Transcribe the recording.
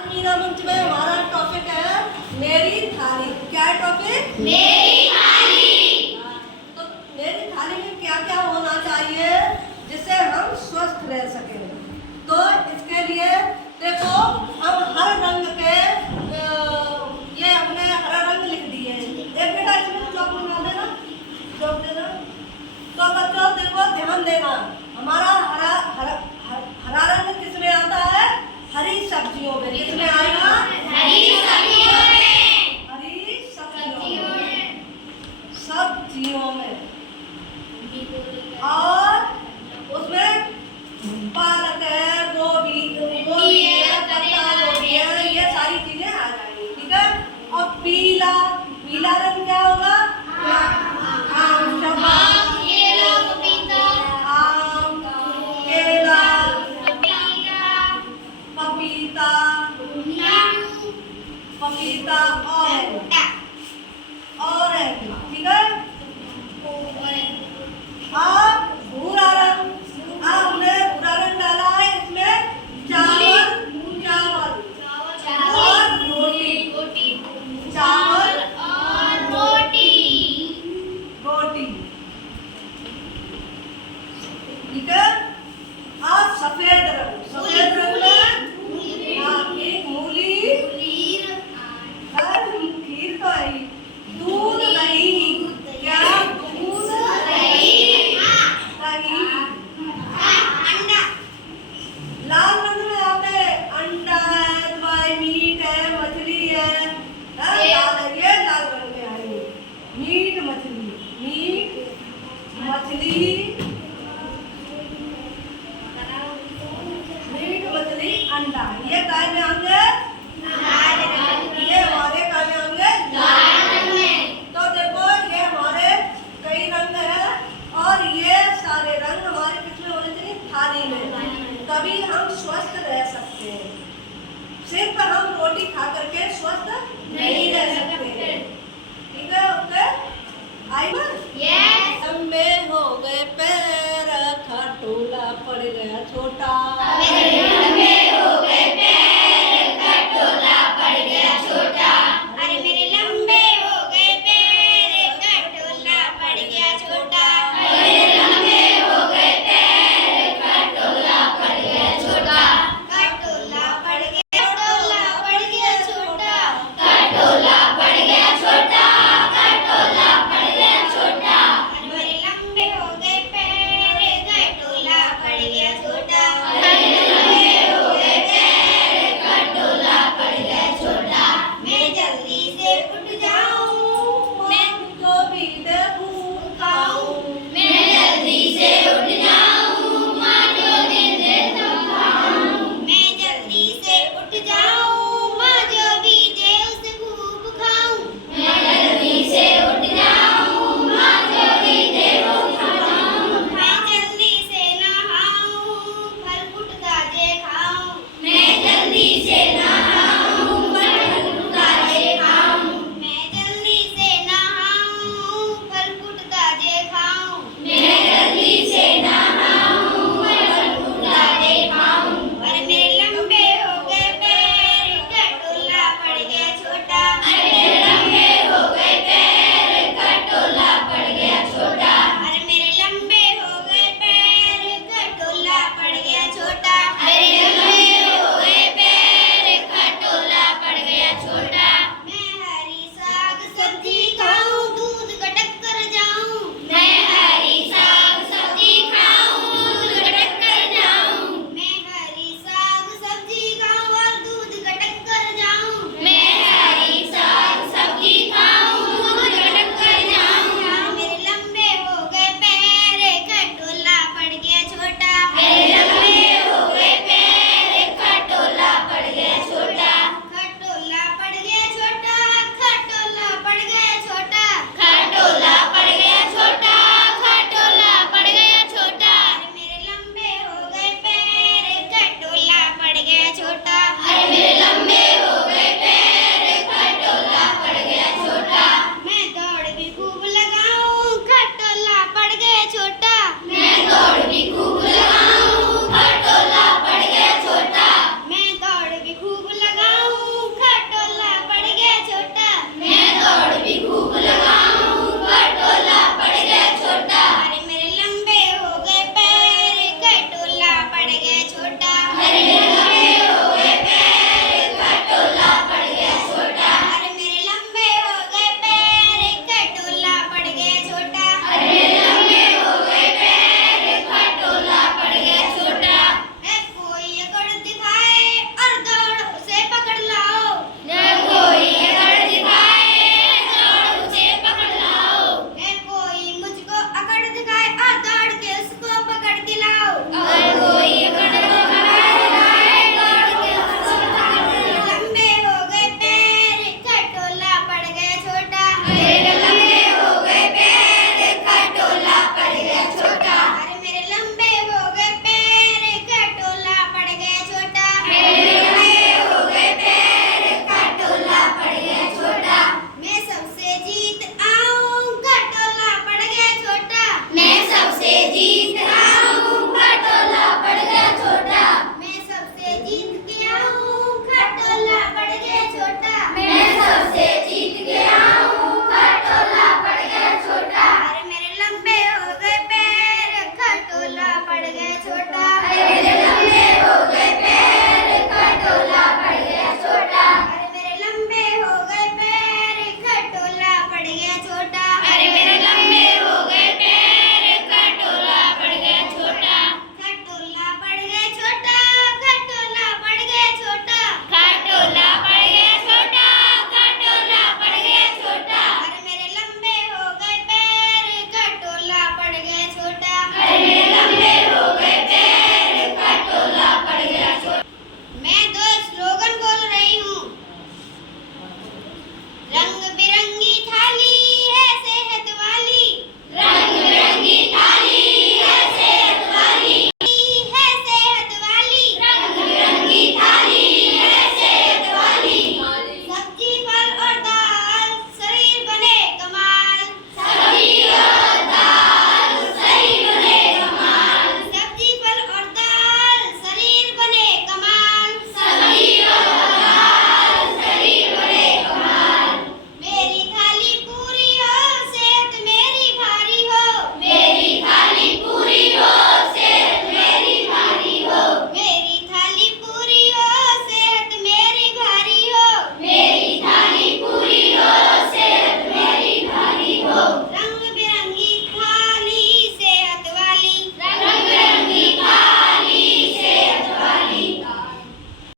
मीरा मंच में हमारा टॉपिक है मेरी थाली। क्या है टॉपिक? मेरी थाली। तो मेरी थाली में क्या क्या होना चाहिए जिससे हम स्वस्थ रह सकें। तो इसके लिए देखो हम हर रंग के ये हमने हरा रंग लिख दिए। एक बेटा इसमें चौक बना देना, चौक देना। तो बच्चों देखो ध्यान देना, हमारा हरा हरा हरा रंग किसमें आता है? हरी सब्जियों में। किसमें आएगा? हरी सब्जियों में। हरी सब्जियों में, सब्जियों में। और उसमें पालक है, गोभी है, पत्ता गोभी है, ये सारी चीजें आ जाएंगी। ठीक है। और पीला पीला रंग क्या होगा? आम, केला, पपीता, आम, केला, पपीता, पपीता ऑरेंज। ठीक है। और भूरा रंग, हमने भूरा रंग डाला है इसमें चावल चावल और रोटी, चावल और रोटी। रोटी। ठीक है। और सफेद रंग में एक मूली, खीर तो है ही, दूध दही। क्या? दूध दही। अंडा। लाल रंग में आते हैं अंडा है, तुम्हारी मीट है, मछली है। लाल है, ये लाल रंग में आएंगे। मीट मछली, अंडा, ये काय में आएंगे? ये हमारे काय में आएंगे? तो देखो ये हमारे कई रंग हैं और ये सारे रंग हमारे किसमें होने चाहिए? थाली में। तभी हम स्वस्थ रह सकते हैं। सिर्फ हम रोटी खा करके स्वस्थ नहीं रह सकते। ठीक है। ओके, आई बात? यस। लंबे हो गए पैर।